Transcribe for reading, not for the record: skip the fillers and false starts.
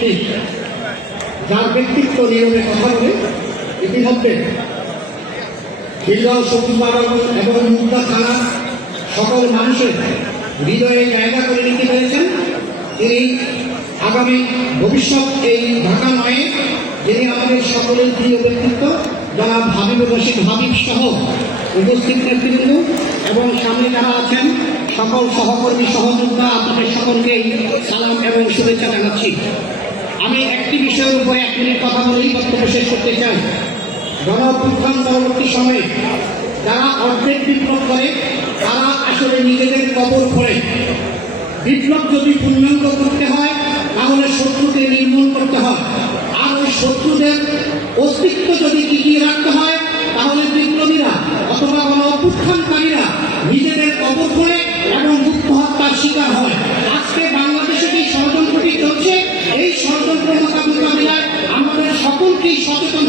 ব্যক্তি, যার ব্যক্তিত্ব নিয়মে কথা বলে ইতিমধ্যে খিলগাঁও সবুজবাগ এবং মুগদা থানা সকল মানুষের হৃদয়ে জায়গা করে নিতে পেরেছেন। তিনি আগামী ভবিষ্যৎ এই ঢাকা নয়ে যিনি আমাদের সকলের প্রিয় ব্যক্তিত্ব জনাব হাবিবুর রশিদ হাবিব সহ উপস্থিত নেতৃবৃন্দ এবং সামনে যারা আছেন সকল সহকর্মী সহযোদ্ধা, আপনাদের সকলকেই সালাম এবং শুভেচ্ছা জানাচ্ছি। আমি একটি বিষয়ের উপরে 1 মিনিট কথা বলেই বক্তব্য শেষ করতে চাই। গণ-অভ্যুত্থান পরবর্তী সময়ে যারা অর্ধেক বিপ্লব করে তারা আসলে নিজেদের কবর খোঁড়ে। বিপ্লব যদি পূর্ণাঙ্গ করতে হয় তাহলে শত্রুকে নির্মূল করতে হয়, আর ওই শত্রুদের অস্তিত্ব যদি টিকিয়ে রাখতে হয় তাহলে বিপ্লবীরা অথবা গণ-অভ্যুত্থানকারীরা নিজেদের কবর খোঁড়ে এবং মুক্ত হত্যার শিকার হয়। আজকে বাংলাদেশে যে ষড়যন্ত্রটি চলছে এই ষড়যন্ত্র মোকাবিলায় আমাদের সকলকেই সচেতন